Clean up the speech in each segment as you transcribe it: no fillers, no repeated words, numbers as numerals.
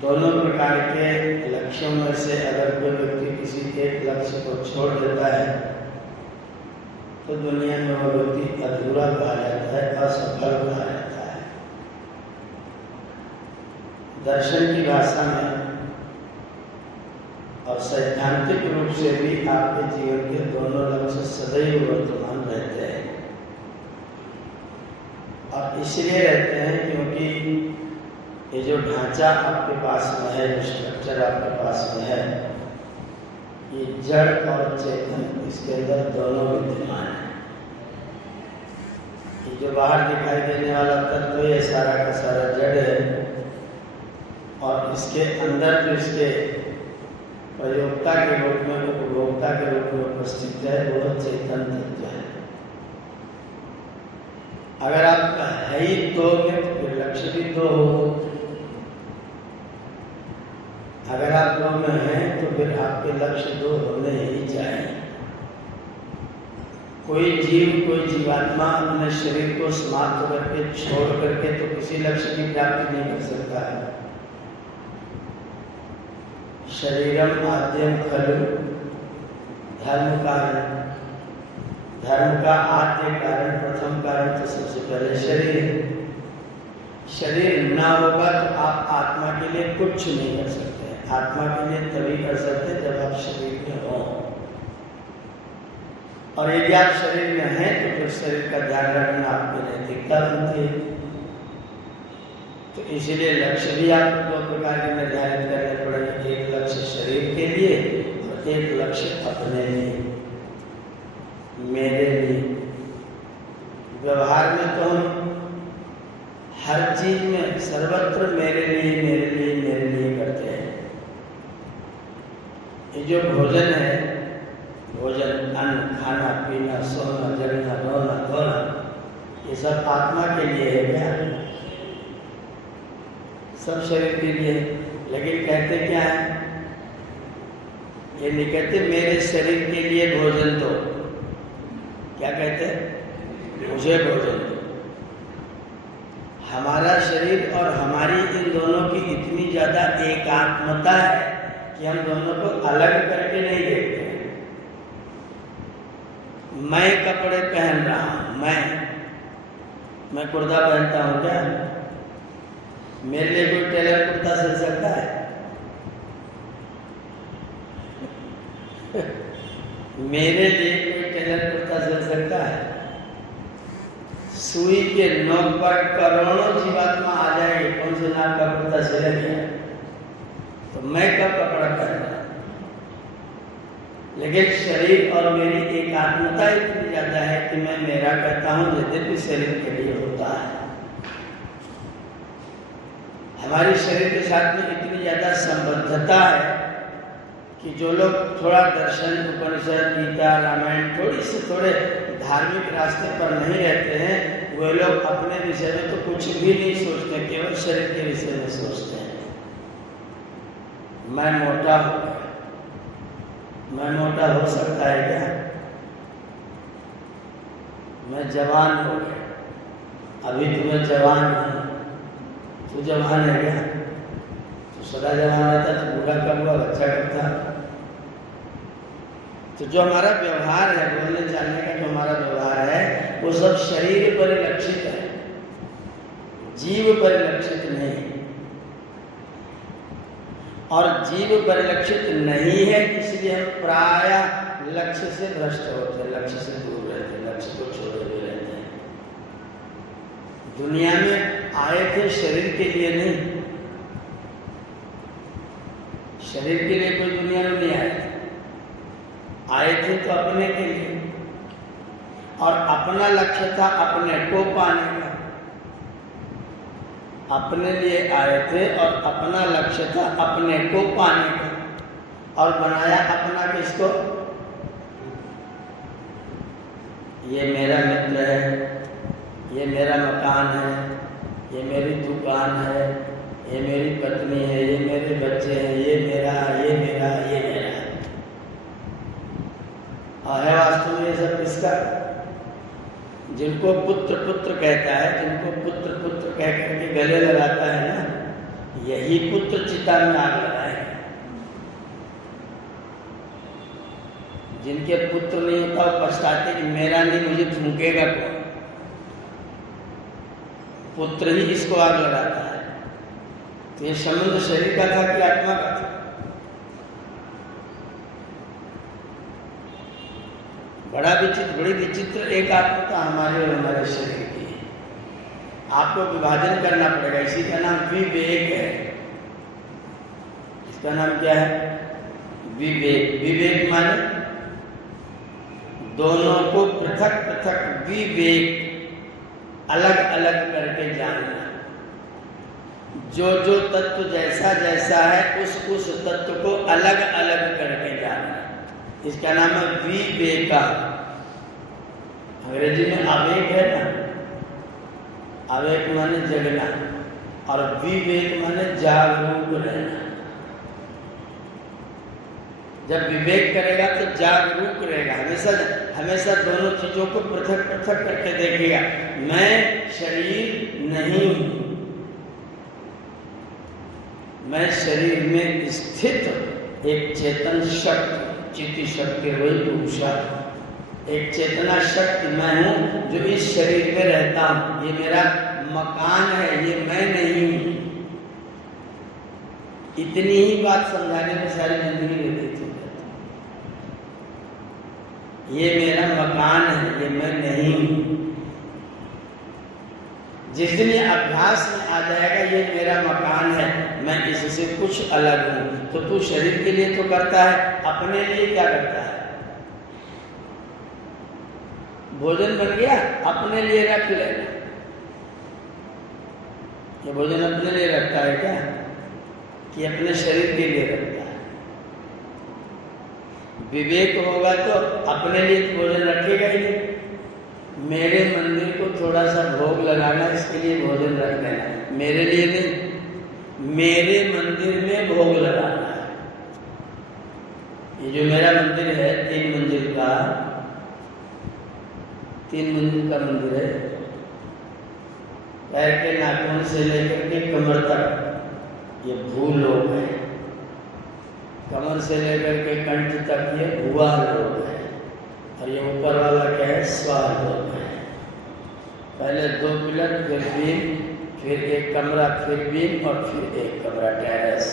दोनों प्रकार के लक्ष्यों में से अगर कोई व्यक्ति किसी एक लक्ष्य को छोड़ देता है तो दुनिया में वो व्यक्ति अधूरा कहा जाता है, असफल कहा जाता है। दर्शन की भाषा में और सैद्धांतिक रूप से भी आपके जीवन के दोनों लक्ष्य सदैव वर्तमान रहते हैं। और इसलिए रहते हैं क्योंकि ये जो ढांचा आपके पास में है, जो स्ट्रक्चर आपके पास में है, ये जड़ और चेतन, इसके अंदर दोनों विद्यमान है। ये जो बाहर दिखाई देने वाला तत्व तो ये सारा का सारा जड़ है और इसके अंदर जो इसके प्रयोक्ता के रूप में, उपभोक्ता के रूप में उपस्थित है, वो चेतन तत्व है। अगर आप है ही दो में तो फिर लक्ष्य भी दो हो। अगर आप दो में हैं तो फिर आपके लक्ष्य दो होने ही चाहिए। कोई जीव, कोई जीवात्मा अपने शरीर को समाप्त करके, छोड़ करके तो किसी लक्ष्य की प्राप्ति नहीं कर सकता है। शरीरम आद्यम खलु धर्म कारण, धर्म का आद्य कारण, प्रथम कारण तो सबसे पहले शरीर। शरीर ना होगा तो आप आत्मा के लिए कुछ नहीं कर सकते। आत्मा के लिए तभी कर सकते जब आप शरीर में हो। और यदि आप शरीर में हैं तो फिर शरीर का ध्यान रखना आपकी नैतिकता बनती है। तो इसीलिए लक्ष्य भी आपको दो प्रकार के निर्धारित करने पड़ेंगे, एक लक्ष्य शरीर के लिए और एक लक्ष्य अपने लिए, मेरे लिए। व्यवहार में तो हम हर चीज में सर्वत्र मेरे लिए, मेरे लिए, मेरे लिए करते हैं। ये जो भोजन है, भोजन, अन्न, खाना, पीना, सोना, जगना, रोना, धोना, ये सब आत्मा के लिए है क्या? सब शरीर के लिए। लेकिन कहते क्या है? ये नहीं कहते मेरे शरीर के लिए भोजन दो, क्या कहते हैं? मुझे भोजन दो। हमारा शरीर और हमारी इन दोनों की इतनी ज्यादा एकात्मता है कि हम दोनों को अलग करके नहीं देखते। मैं कपड़े पहन रहा हूं, मैं कुर्ता पहनता हूं क्या? मेरे लिए कोई टेलर कुर्ता सिल सकता है? मेरे लिए कोई टेलर कुर्ता सिल सकता है? सुई के नोक पर करोड़ों जीवात्मा आ जाएगी, कौन से नाम का कुर्ता सिलेंगे? तो मैं कब कपड़ा पहन रहा? लेकिन शरीर और मेरी एकात्मता इतनी ज्यादा है कि मैं मेरा कहता हूं, यद्यपि शरीर के लिए होता है। हमारी शरीर के साथ में इतनी ज्यादा संबद्धता है कि जो लोग थोड़ा दर्शन, उपनिषद, गीता, रामायण, थोड़े धार्मिक रास्ते पर नहीं रहते हैं, वे लोग अपने विषय में तो कुछ भी नहीं सोचते, केवल शरीर के विषय में सोचते हैं। मैं मोटा हो गया, मैं मोटा हो सकता है क्या? मैं जवान हो गया, अभी तुम्हें जवान है, तू जवान है क्या? तो सदा जवान रहता तो बूढ़ा कब हुआ, बच्चा कब था? तो जो हमारा व्यवहार है, बोलने चालने का जो हमारा व्यवहार है, वो सब शरीर परिलक्षित है, जीव परिलक्षित नहीं। और जीव परिलक्षित नहीं है, इसलिए हम प्रायः लक्ष्य से भ्रष्ट होते हैं, लक्ष्य से दूर रहते हैं, लक्ष्य को छोड़े हुए रहते हैं। दुनिया में आए थे शरीर के लिए नहीं, शरीर के लिए कोई दुनिया में नहीं आए थे तो अपने के लिए, और अपना लक्ष्य था अपने को पाने का। अपने लिए आए थे और अपना लक्ष्य था अपने को पाने का, और बनाया अपना किसको? ये मेरा मित्र है, ये मेरा मकान है, ये मेरी दुकान है, ये मेरी पत्नी है, ये मेरे बच्चे हैं, ये मेरा, ये मेरा, ये मेरा। और है वास्तव में ये सब किसका? जिनको पुत्र पुत्र कहता है, जिनको पुत्र पुत्र कह करके गले लगाता है ना, यही पुत्र चिता में आग लगाए। जिनके पुत्र नहीं होता वो पछताते कि मेरा नहीं, मुझे थूकेगा कौन? पुत्र ही इसको आग लगाता है। तो ये संबंध शरीर का था कि आत्मा का था? बड़ी विचित्र एक आत्मता हमारे और हमारे शरीर की है। आपको विभाजन करना पड़ेगा, इसी का नाम विवेक है। इसका नाम क्या है? विवेक। विवेक माने दोनों को पृथक पृथक, विवेक अलग अलग करके जानना। जो जो तत्व जैसा जैसा है उस तत्व को अलग अलग करके जानना, इसका नाम है विवेका। अंग्रेजी में आवेग है ना, आवेग माने जगना, और विवेक माने जागरूक रहना। जब विवेक करेगा तो जागरूक रहेगा, हमेशा दोनों चीजों को पृथक पृथक करके देखेगा। मैं शरीर नहीं हूं, मैं शरीर में स्थित एक चेतन शक्ति, चित्त शक्ति, वही पुरुषा, एक चेतना शक्ति मैं हूं जो इस शरीर में रहता हूं। ये मेरा मकान है, ये मैं नहीं हूं। इतनी ही बात समझाने में सारी जिंदगी व्यतीत हो जाती। ये मेरा मकान है, ये मैं नहीं हूं। जिस दिन ये अभ्यास में आ जाएगा ये मेरा मकान है, मैं इससे कुछ अलग हूं, तो तू शरीर के लिए तो करता है, अपने लिए क्या करता है? भोजन बन गया, अपने लिए रख ले। ये भोजन अपने लिए रखता है क्या? कि अपने शरीर के लिए रखता है? विवेक होगा तो अपने लिए भोजन रखेगा ही नहीं। मेरे मंदिर को थोड़ा सा भोग लगाना, इसके लिए भोजन रख देना, मेरे लिए नहीं, मेरे मंदिर में भोग लगाना है। ये जो मेरा मंदिर है 3 मंजिल का, 3 मंजिल का मंदिर है। पैर के नाखून से लेकर के कमर तक ये भूलोक है, कमर से लेकर के कंठ तक ये भुवालोक है, और ये ऊपर वाला क्या है, स्वालोक है। पहले 2 पिलर, फिर बीम, फिर एक कमरा, फिर बीम, और फिर एक कमरा टेरेस।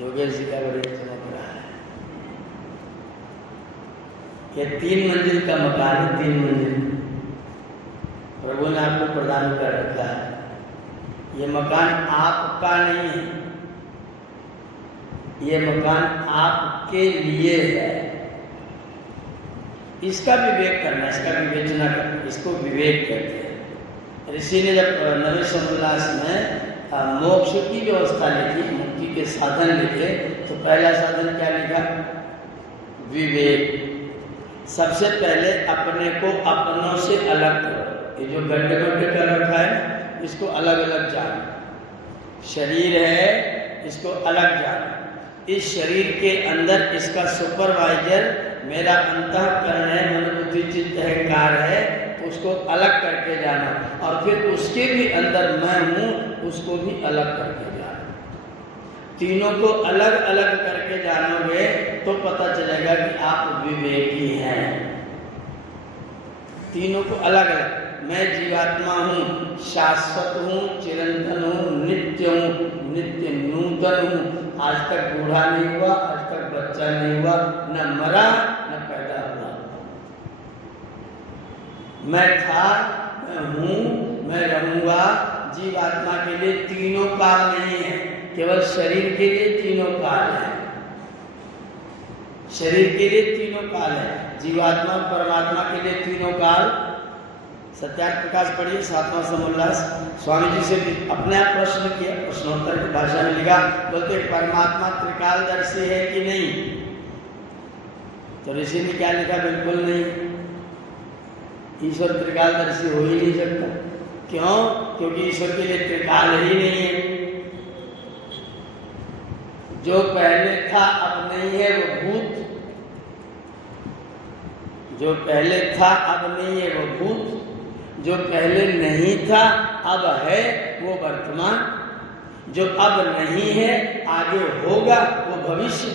योगेश जी का बड़ी चमक रहा है। ये 3 मंजिल का मकान है, 3 मंजिल प्रभु ने आपको प्रदान कर रखा है। ये मकान आपका नहीं है, ये मकान आपके लिए है। इसका विवेक करना, इसका विवेचना करना, इसको विवेक कहते हैं। ऋषि ने जब नवे समुल्लास में मोक्ष की व्यवस्था लिखी, मुक्ति के साधन लिखे, तो पहला साधन क्या लिखा, विवेक। सबसे पहले अपने को अपनों से अलग करो। ये जो गड्ढे गड्ढे कर रखा है इसको अलग अलग जानो। शरीर है, इसको अलग जानो। इस शरीर के अंदर इसका सुपरवाइजर मेरा अंतःकरण है, मन बुद्धि चित्त अहंकार है, उसको अलग करके जाना। और फिर उसके भी अंदर मैं हूँ, उसको भी अलग करके जाना। तीनों को अलग अलग करके जानोगे तो पता चलेगा कि आप विवेकी हैं। तीनों को अलग अलग, मैं जीवात्मा हूँ, शाश्वत हूँ, चिरंतन हूँ, नित्य हूँ, नित्य नूतन हूँ, आज तक बूढ़ा नहीं हुआ, आज तक बच्चा नहीं हुआ, न मरा न पैदा हुआ। मैं था, मैं हूँ, मैं रहूंगा। जीवात्मा के लिए तीनों काल नहीं है, केवल शरीर के लिए तीनों काल है। शरीर के लिए तीनों काल है, जीवात्मा परमात्मा के लिए तीनों काल। सत्यार्थ प्रकाश पढ़िए, 7वां समुल्लास। स्वामी जी से भी अपने आप प्रश्न किया, प्रश्नोत्तर की भाषा में लिखा, बोलते परमात्मा त्रिकालदर्शी है कि नहीं? तो ऋषि ने क्या लिखा, बिल्कुल नहीं, ईश्वर त्रिकालदर्शी हो ही नहीं सकता। क्यों? क्योंकि ईश्वर के लिए त्रिकाल ही नहीं है। जो पहले था अब नहीं है वो भूत, जो पहले था अब नहीं है वो भूत, जो पहले नहीं था अब है वो वर्तमान, जो अब नहीं है आगे होगा वो भविष्य।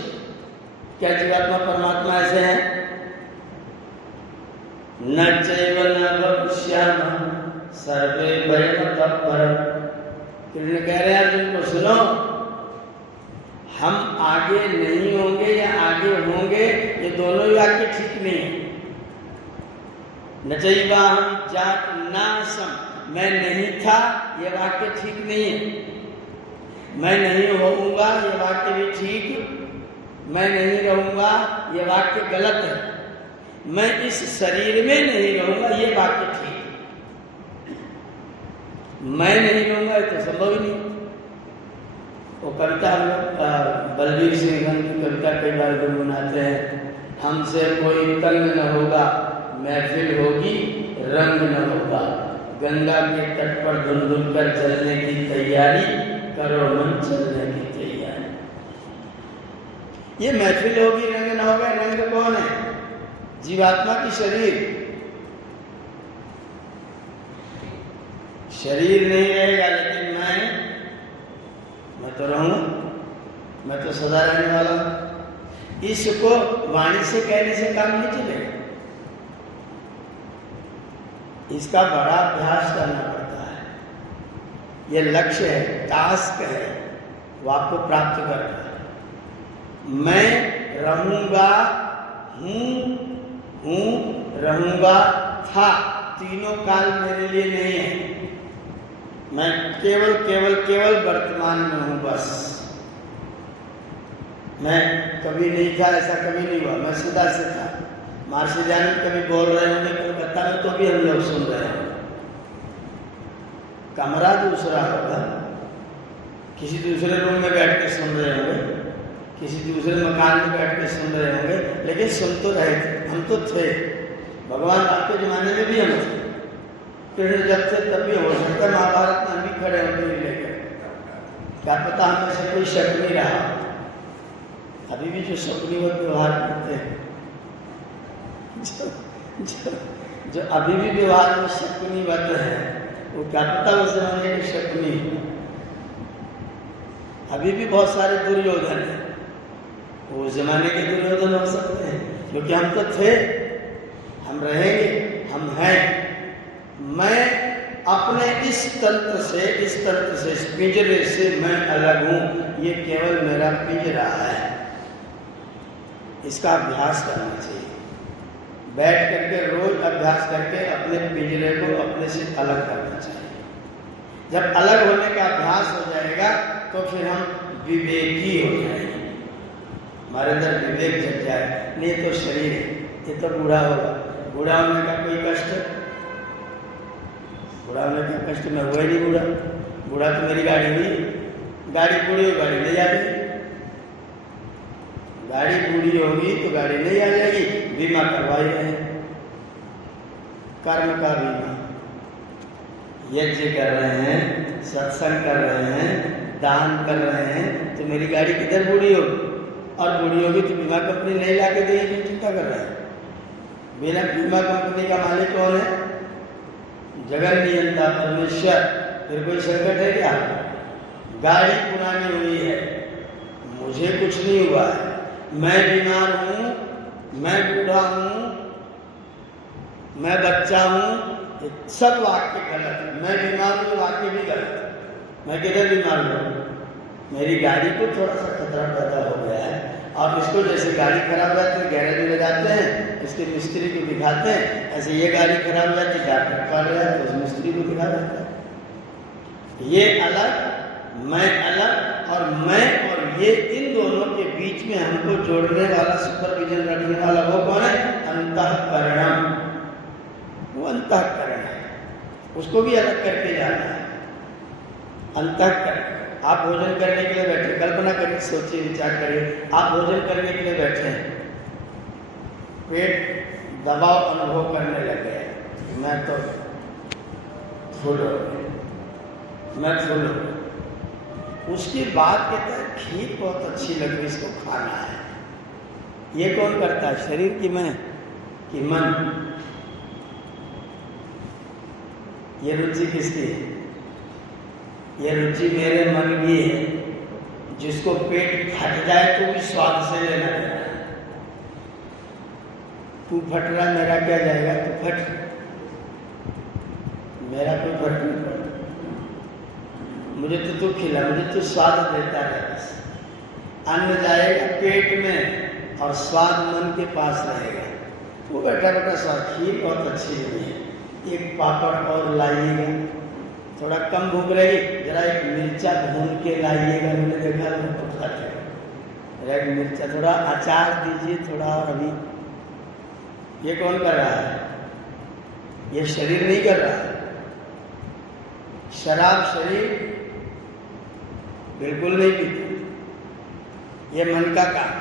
क्या जीवात्मा परमात्मा ऐसे हैं? न चैव न भविष्यामः सर्वे भयमतः परम्। कृष्ण कह रहे हैं अर्जुन को, सुनो, हम आगे नहीं होंगे या आगे होंगे, ये दोनों ही वाक्य ठीक नहीं है। न चैवाहं जात नासम्, मैं नहीं था, ये वाक्य ठीक नहीं है। मैं नहीं होऊंगा, ये वाक्य भी ठीक। मैं नहीं रहूंगा, ये वाक्य गलत है। मैं इस शरीर में नहीं रहूंगा, ये वाक्य ठीक। मैं नहीं रहूंगा, ये तो संभव ही नहीं। वो कविता हम लोग बलबीर सिंह की कविता कई बार गुनगुनाते हैं, हमसे कोई तंग न होगा, महफिल होगी रंग न होगा, गंगा के तट पर धुंधुल कर चलने की तैयारी करो, मन चलने की तैयारी। ये महफिल होगी रंग न होगा, रंग कौन है? जीवात्मा की शरीर। शरीर नहीं रहेगा, लेकिन मैं तो रहूंगा, मैं तो सदा रहने वाला हूं। इसको वाणी से कहने से काम नहीं चलेगा, इसका बड़ा अभ्यास करना पड़ता है। ये लक्ष्य है, टास्क है, वो आपको प्राप्त करना है। मैं रहूंगा, हूं, रहूंगा, था, तीनों काल मेरे लिए नहीं है। मैं केवल वर्तमान में हूं बस। मैं कभी नहीं था, ऐसा कभी नहीं हुआ, मैं सदा से था। महर्षि दयानंद कभी बोल रहे होंगे कलकत्ता में, तो भी हम लोग सुन रहे हैं। कमरा दूसरा होगा, किसी दूसरे रूम में बैठ के सुन रहे होंगे, किसी दूसरे मकान में बैठ के सुन रहे होंगे, लेकिन सुन तो रहे थे, हम तो थे। भगवान आपके जमाने में भी हम थे, कृष्ण जब थे तब भी हो सकता है महाभारत में हम भी खड़े होते ही लेकर, क्या पता हमें से कोई शक नहीं रहा। अभी भी जो शकुनी वक्त व्यवहार करते हैं, जो अभी भी व्यवहार में शकुनी वत है, वो क्या पता उस जमाने के शकुनी, अभी भी बहुत सारे दुर्योधन हैं, वो उस जमाने के दुर्योधन हो सकते हैं, क्योंकि हम तो थे, हम रहेंगे, हम हैं। मैं अपने इस तंत्र से, इस पिंजरे से मैं अलग हूं, ये केवल मेरा पिंजरा है। इसका अभ्यास करना चाहिए, बैठ करके रोज अभ्यास करके अपने पिंजरे को अपने से अलग करना चाहिए। जब अलग होने का अभ्यास हो जाएगा तो फिर हम विवेकी हो जाएंगे, हमारे अंदर विवेक जग जाए। नहीं तो शरीर है, ये तो बूढ़ा होगा, बूढ़ा होने का कोई कष्ट, बूढ़ा होने का कष्ट में हुआ ही नहीं बूढ़ा। बूढ़ा तो मेरी गाड़ी हुई, गाड़ी बूढ़ी हो गाड़ी नहीं आ जाएगी, गाड़ी बूढ़ी होगी तो गाड़ी नहीं आ जाएगी, बीमा करवाई रहे, कर्म का बीमा, यज्ञ कर रहे हैं, सत्संग कर रहे हैं, दान कर रहे हैं, तो मेरी गाड़ी किधर बूढ़ी होगी? और बूढ़ी होगी तो बीमा कंपनी नहीं ला के देगी, चिंता कर रहे हैं। बिना बीमा कंपनी का मालिक कौन है? जगन नियंता परमेश्वर। फिर कोई संकट है क्या? गाड़ी पुरानी हुई है, मुझे कुछ नहीं हुआ है, मैं बीमार हूं, मैं बूढ़ा हूं, मैं बच्चा हूं, सब वाक्य गलत है। मैं बीमार हूं, वाक्य भी गलत है। मैं किधर बीमार हूं? मेरी गाड़ी को थोड़ा सा खतरा पैदा हो गया है, और इसको जैसे गाड़ी खराब हो जाती है गैरेज में ले जाते हैं, इसके मिस्त्री को दिखाते हैं, ऐसे ये गाड़ी खराब हो जाती है, डॉक्टर का ले जाते हैं, उस मिस्त्री को दिखा जाता है। ये अलग, मैं अलग, और मैं और ये, इन दोनों के बीच में हमको जोड़ने वाला, सुपरविजन रखने वाला वो कौन है? अंतःकरण। वो अंतःकरण है, उसको भी अलग करके जाना है। अंतःकरण। आप भोजन करने के लिए बैठे, कल्पना करिए, सोचिए, विचार करिए, आप भोजन करने के लिए बैठे हैं, पेट दबाव अनुभव करने लग गया, मैं तो फुल हो गया, मैं फुल हो गया। उसके बाद कहता है खीर बहुत अच्छी लग रही, इसको खाना है। ये कौन करता है? शरीर की मैं कि मन? ये रुचि किसकी है? ये रुचि मेरे मन की है, जिसको पेट फट जाए तो भी स्वाद से लेना है। तू फट रहा, मेरा क्या जाएगा? तू फट, मेरा कोई फर्क नहीं पड़ता, मुझे तो तू खिला, मुझे तो स्वाद देता है। अन्न जाएगा पेट में और स्वाद मन के पास रहेगा। वो बैठा बैठा स्वाद, खीर बहुत अच्छी लगी है, एक पापड़ और लाइएगा, थोड़ा कम भूख रही, जरा एक मिर्चा भून के लाइएगा, मैंने देखा तो खाते, जरा एक मिर्चा, थोड़ा अचार दीजिए, थोड़ा और अभी। ये कौन कर रहा है? ये शरीर नहीं कर रहा है। शराब शरीर बिल्कुल नहीं पीता, ये मन का काम।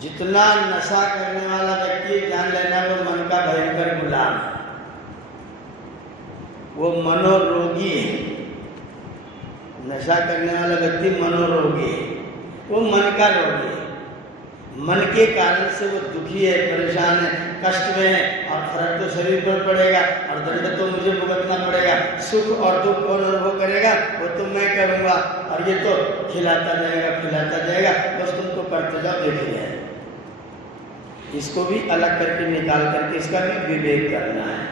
जितना नशा करने वाला व्यक्ति, जान लेना वो मन का भयंकर गुलाम है, वो मनोरोगी है। नशा करने वाला व्यक्ति मनोरोगी है, वो मन का रोगी है। मन के कारण से वो दुखी है, परेशान है, कष्ट में है, और फर्क तो शरीर पर पड़ेगा और दंड तो मुझे भुगतना पड़ेगा। सुख और दुख कौन अनुभव करेगा? वो तो मैं करूँगा, और ये तो खिलाता जाएगा, बस तुमको करते जाओ, देखे जाए। इसको भी अलग करके निकाल करके इसका भी विवेक करना है।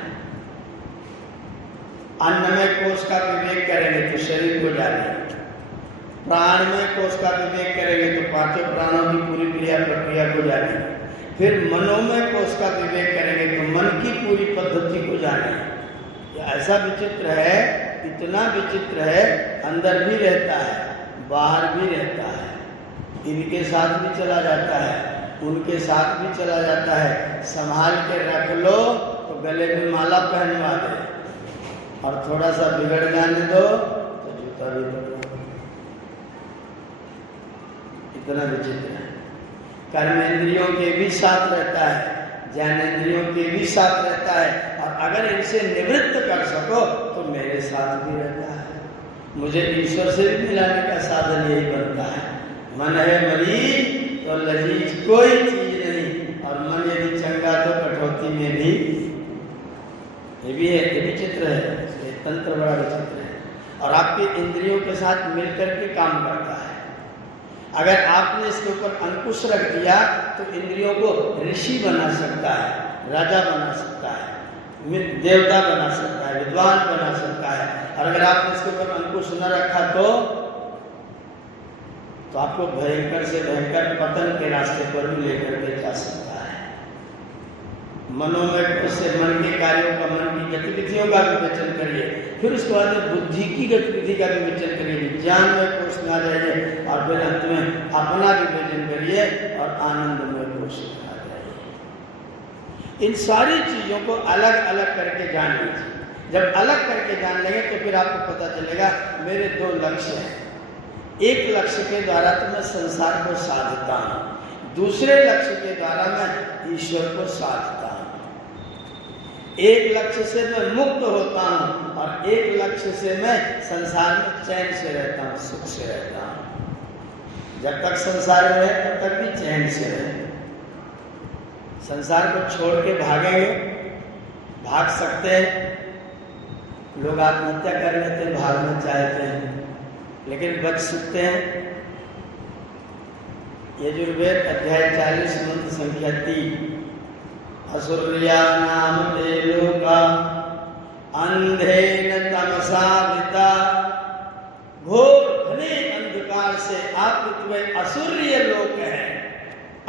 अन्नमय कोश का विवेक करेंगे तो शरीर को जानेंगे, प्राणमय कोश का विवेक करेंगे तो पांचों प्राणों की पूरी क्रिया प्रक्रिया को जानेंगे, फिर मनोमय कोश का विवेक करेंगे तो मन की पूरी पद्धति को जानेंगे। ये ऐसा विचित्र है, इतना विचित्र है, अंदर भी रहता है, बाहर भी रहता है, इनके साथ भी चला जाता है, उनके साथ भी चला जाता है। संभाल के रख लो तो गले में माला पहनवा दे, और थोड़ा सा बिगड़ जाने दो तो जूता भी बदलो। इतना विचित्र है। कर्मेंद्रियों के भी साथ रहता है, ज्ञानेंद्रियों के भी साथ रहता है, और अगर इनसे निवृत्त कर सको तो मेरे साथ भी रहता है। मुझे ईश्वर से भी मिलाने का साधन यही बनता है। मन है मरीज तो लजीज कोई चीज नहीं, और मन यदि चंगा तो कटौती में भी ये भी है, ये भी चित्र है, ये तंत्र बड़ा विचित्र है और आपके इंद्रियों के साथ मिलकर के काम करता है। अगर आपने इसके ऊपर अंकुश रख दिया तो इंद्रियों को ऋषि बना सकता है, राजा बना सकता है, देवता बना सकता है, विद्वान बना सकता है। और अगर आपने इसके ऊपर अंकुश न रखा तो आपको भयंकर से भयंकर पतन के रास्ते पर भी लेकर के जा सकता है। मनोमय से मन के कार्यों का, मन की गतिविधियों का विवेचन करिए, फिर उसके बाद बुद्धि की गतिविधि का विवेचन करिए, विज्ञान में कोष में आ जाइए और फिर अंत में अपना विवेचन करिए और आनंदमय कोष में आ जाइए। इन सारी चीजों को अलग अलग करके जान लीजिए। जब अलग करके जान लेंगे तो फिर आपको पता चलेगा मेरे दो लक्ष्य हैं। एक लक्ष्य के द्वारा तो मैं संसार को साधता हूँ, दूसरे लक्ष्य के द्वारा मैं ईश्वर को साधता हूँ। एक लक्ष्य से मैं मुक्त होता हूँ और एक लक्ष्य से मैं संसार में चैन से रहता हूँ, सुख से रहता हूँ। जब तक संसार में रहे तब तक भी चैन से रहे। संसार को छोड़ के भागेंगे, भाग सकते हैं। लोग आत्महत्या कर लेते हैं, भागना चाहते हैं, लेकिन बच सकते हैं। यजुर्वेद अध्याय 40 मंत्र संख्या 3, असुर्या नाम ते लोका अंधेन तमसा वृता, घोर घने अंधकार से आवृत असुर्य लोक है,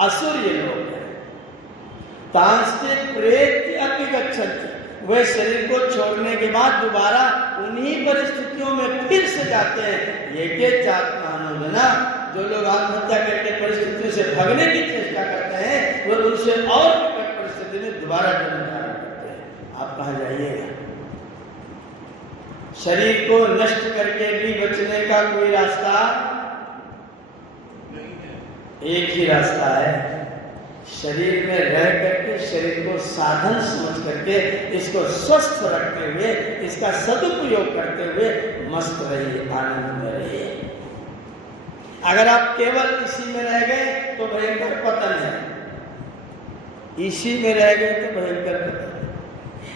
असुर्य लोक है। तांस्ते प्रेत्य अपि गच्छन्ति, वे शरीर को छोड़ने के बाद दोबारा उन्हीं परिस्थितियों में फिर से जाते हैं। ये के चात्मानुदना, जो लोग आत्महत्या करके परिस्थितियों से भागने की चेष्टा करते हैं वो उनसे और विकट परिस्थिति में दोबारा जन्म धारण करते हैं। आप कहाँ जाइएगा? शरीर को नष्ट करके भी बचने का कोई रास्ता एक ही रास्ता है, शरीर में रह करके शरीर को साधन समझ करके इसको स्वस्थ रखते हुए इसका सदुपयोग करते हुए मस्त रहिए, आनंद में रहिए। अगर आप केवल इसी में रह गए तो भयंकर पतन है, इसी में रह गए तो भयंकर पतन है।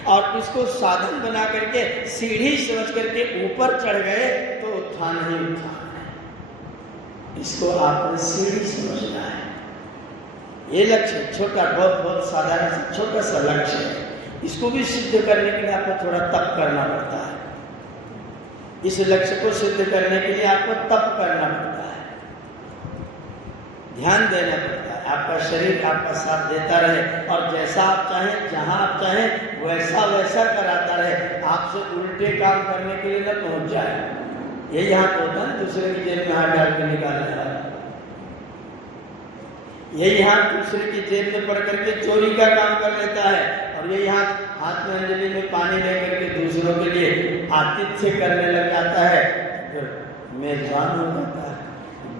और इसको साधन बना करके सीढ़ी समझ करके ऊपर चढ़ गए तो उत्थान ही उत्थान है। इसको आपने सीढ़ी समझना है। ये लक्ष्य छोटा, बहुत बहुत साधारण छोटा सा लक्ष्य है। इसको भी सिद्ध करने के लिए आपको थोड़ा तप करना पड़ता है। इस लक्ष्य को सिद्ध करने के लिए आपको तप करना पड़ता है, ध्यान देना पड़ता है। आपका शरीर आपका साथ देता रहे और जैसा आप चाहें, जहां आप चाहें वैसा वैसा कराता रहे, आपसे उल्टे काम करने के लिए न पहुंच जाए। यही हाथ होता है दूसरे की जेब में हाथ डाल के निकाल रहा है, यही हाथ दूसरे की जेब में पड़ करके चोरी का काम कर लेता है, और यही हाथ में अंजलि में पानी लेकर के दूसरों के लिए आतिथ्य करने लग जाता है, फिर मेजबान हो जाता है।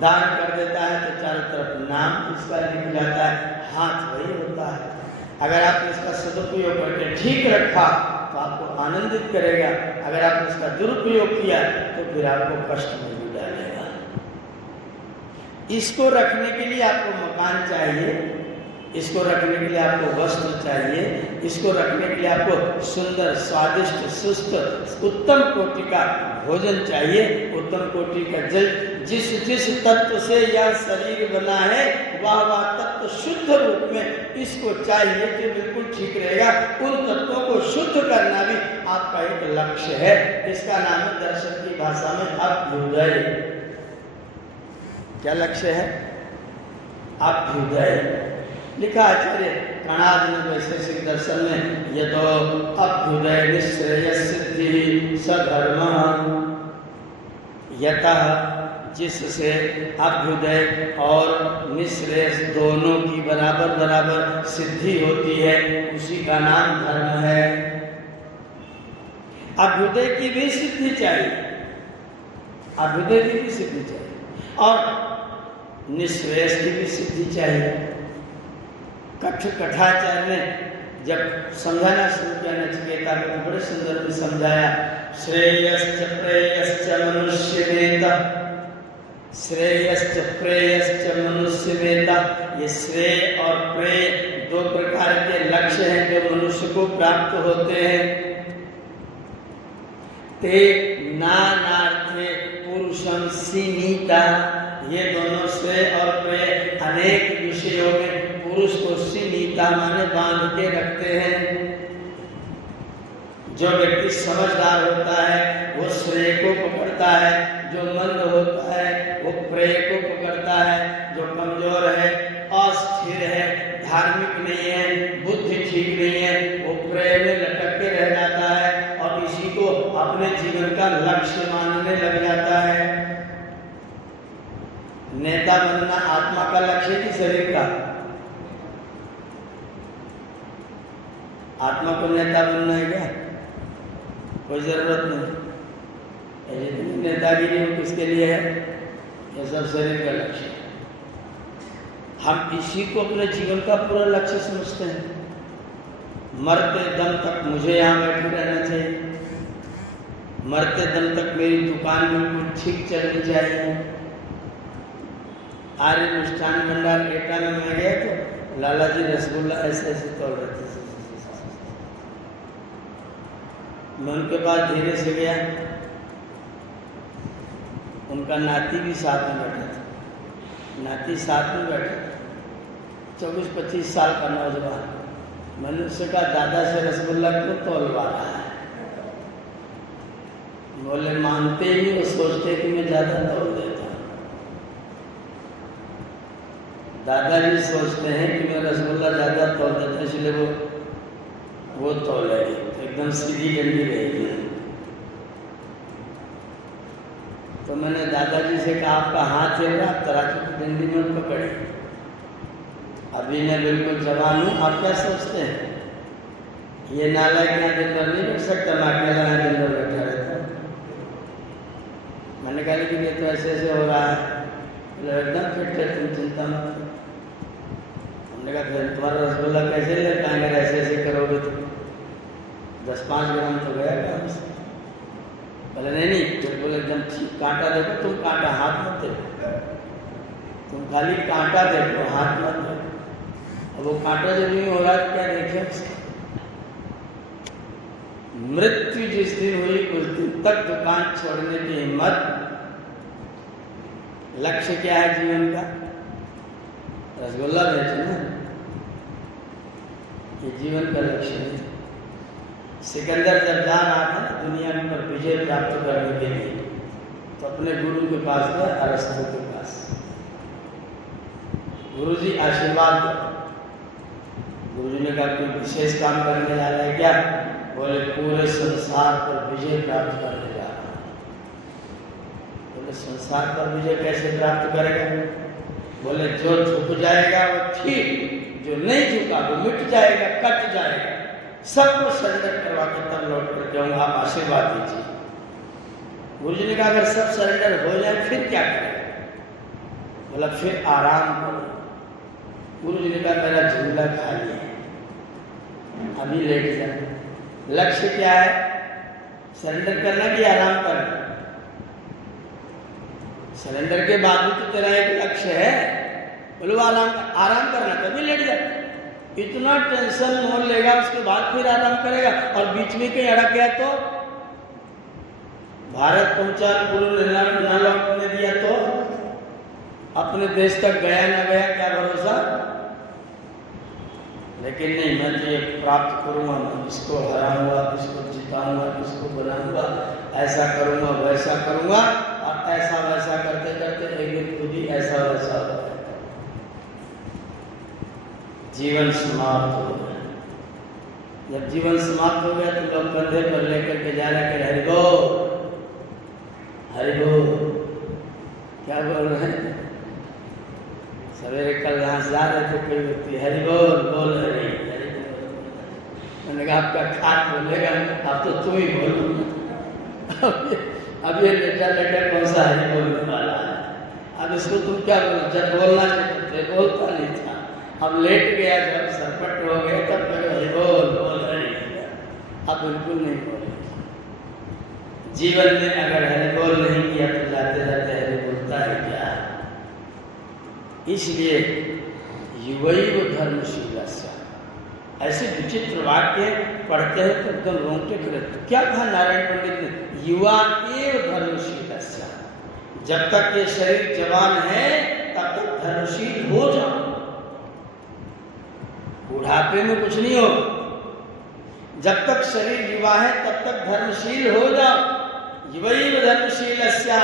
दान कर देता है तो चारों तरफ नाम इसका लिख जाता है, हाथ वही होता है। अगर आपने इसका सदुपयोग करके ठीक रखा तो आपको आनंदित करेगा, अगर आपने इसका दुरुपयोग किया तो फिर आपको कष्ट में भी डालेगा। इसको रखने के लिए आपको मकान चाहिए, इसको रखने के लिए आपको वस्त्र चाहिए, इसको रखने के लिए आपको सुंदर स्वादिष्ट सुस्त उत्तम कोटि का भोजन चाहिए, उत्तम कोटि का जल। जिस जिस तत्व से यह शरीर बना है वह तत्व शुद्ध रूप में इसको चाहिए तो बिल्कुल ठीक रहेगा। उन तत्वों को शुद्ध करना भी आपका एक लक्ष्य है। इसका नाम है दर्शन की भाषा में अभ्युदय। क्या लक्ष्य है? अभ्युदय। लिखा आचार्य कणाद ने वैशेषिक दर्शन में, ये तो अभ्युदय निश्रेय सिद्धि सधर्म, यतः जिससे अभ्युदय और निश्रेय दोनों की बराबर बराबर सिद्धि होती है उसी का नाम धर्म है। अभ्युदय की भी सिद्धि चाहिए, अभ्युदय की भी सिद्धि चाहिए और निश्रेयस की भी सिद्धि चाहिए। कठाचार्य ने जब समझाना शुरू किया नचिकेता को तो बड़े सुंदर में समझाया। श्रेयश्च प्रेयश्च मनुष्यमेता, श्रेयश्च प्रेयश्च मनुष्यमेता। ये श्रेय और प्रेय दो प्रकार के लक्ष्य हैं जो मनुष्य को प्राप्त होते हैं। ते नानार्थे पुरुषम सीनीता, ये दोनों से और प्रे अनेक विषयों में पुरुष को सीनीता माने बांध के रखते हैं। जो व्यक्ति समझदार होता है वो श्रेय को पकड़ता है, जो मंद होता है वो प्रेय को पकड़ता है, जो कमजोर है, अस्थिर है, धार्मिक नहीं है, बुद्धि ठीक नहीं है, वो प्रेय में लटक के रह जाता है और इसी को अपने जीवन का लक्ष्य मानने लग जाता है। नेता बनना आत्मा का लक्ष्य कि शरीर का? आत्मा को नेता बनना है क्या? कोई जरूरत नहीं। जितनी नेतागिरी हो किसके लिए है? ये सब शरीर का लक्ष्य है। हम इसी को अपने जीवन का पूरा लक्ष्य समझते हैं। मरते दम तक मुझे यहाँ बैठे रहना चाहिए, मरते दम तक मेरी दुकान में कुछ ठीक चलनी चाहिए। आर्य मिष्ठान भंडार एटा में मैं गया तो लाला जी रसगुल्ला ऐसे ऐसे तोड़ रहे थे। मैं उनके पास धीरे से गया, उनका नाती भी साथ में बैठा था। नाती साथ में बैठा था, 24-25 साल का नौजवान। मैंने उससे कहा, दादा से रसगुल्ला क्यों तोलवा रहा है? बोले मानते ही नहीं, वो सोचते कि मैं ज्यादा तोल देता हूँ। दादाजी सोचते हैं कि मैं रसगुल्ला ज्यादा तोल देता हूँ, इसलिए वो तोलेगी तो एकदम सीधी डंडी रहेगी। तो मैंने दादाजी से कहा, आपका हाथ है ना, तराजू की डंडी में पकड़े। अभी मैं बिल्कुल जवान हूँ, आप क्या सोचते हैं? ये नालायक यहाँ दिन भर नहीं बैठ सकता, मैं अकेला यहाँ दिन भर बैठा रहता हूँ। मैंने कहा लेकिन ये तो ऐसे ऐसे हो रहा है। एकदम फिट है, तुम चिंता मत करो। हमने कहा फिर तुम्हारा रसगुल्ला कैसे ले पाएंगे, ऐसे ऐसे करोगे तो 10-5 ग्राम तो गया काम से। बोले नहीं बिल्कुल एकदम ठीक। कांटा देखो, तुम कांटा हाथ मत देखो, तुम खाली कांटा देखो, हाथ मत देखो। अब वो कांटा जब नहीं हो रहा है क्या देखे उसका? मृत्यु जिस दिन हुई उस दिन तक दुकान छोड़ने की हिम्मत। लक्ष्य क्या है जीवन का? रसगुल्ला बेचना, ये जीवन का लक्ष्य है। सिकंदर जब जा रहा था दुनिया पर विजय प्राप्त करने के लिए, तो अपने गुरु के पास गया, अरस्तु के पास। गुरुजी आशीर्वाद दो। गुरुजी ने कहा कोई विशेष काम करने जा रहा है क्या? बोले पूरे संसार पर विजय प्राप्त करने जा रहा है। बोले संसार पर विजय कैसे प्राप्त करेगा? बोले जो झुक जाएगा वो ठीक, जो नहीं झुका वो मिट जाएगा, कट जाएगा। सबको सरेंडर करवा के तब लौट कर जाऊंगा, आप आशीर्वाद दीजिए। गुरुजी ने कहा अगर सब सरेंडर हो जाए फिर क्या करें? बोला फिर आराम करो। गुरुजी ने कहा मेरा झूला खाली है, अभी लेट जाए। लक्ष्य क्या है? सरेंडर करना कि आराम करना? सरेंडर के बाद भी तो तेरा एक लक्ष्य है। बोलो आराम करना, कभी लेट जाए। इतना टेंशन मोल लेगा, उसके बाद फिर आराम करेगा, और बीच में कहीं अड़क गया तो भारत पहुंचा, गुरु न लौटने दिया तो अपने देश तक गया न गया, क्या भरोसा? लेकिन नहीं, मैं तो ये प्राप्त करूंगा, मैं इसको हराऊंगा, इसको जिताऊंगा, इसको बनाऊंगा, ऐसा करूंगा, वैसा करूंगा, और ऐसा वैसा करते करते एक दिन खुद ही ऐसा वैसा होगा। जीवन समाप्त हो गया। जब जीवन समाप्त हो गया तो लोग कंधे पर लेकर के जा रहे, हरिबो हरिबो, क्या बोल रहे हैं? सवेरे कल यहाँ से जा रहे थे, कोई व्यक्ति हरि बोल हरि हरि बोल। मैंने कहा आपका खाट बोलेगा, अब तो तुम ही बोलो। अब ये लेटा कौन सा हरि बोलने वाला है? अब इसको तुम क्या बोलो? जब बोलना चाहिए बोलता नहीं था, अब लेट गया, जब सरपट हो गया तब तक हरि बोल हरि। अब बिल्कुल नहीं बोले। जीवन में अगर हरि बोल नहीं किया तो जाते जाते हरि बोलता है क्या? इसलिए युवैव धर्मशीलस्य ऐसे विचित्र वाक्य पढ़ते हैं तो एकदम रोंगटे खड़े। तो क्या कहा नारायण पंडित ने? युवा एव धर्मशील। जब तक ये शरीर जवान है तब तक धर्मशील हो जाओ, बुढ़ापे में कुछ नहीं होगा। जब तक शरीर युवा है तब तक धर्मशील हो जाओ। युवैव धर्मशीलस्या,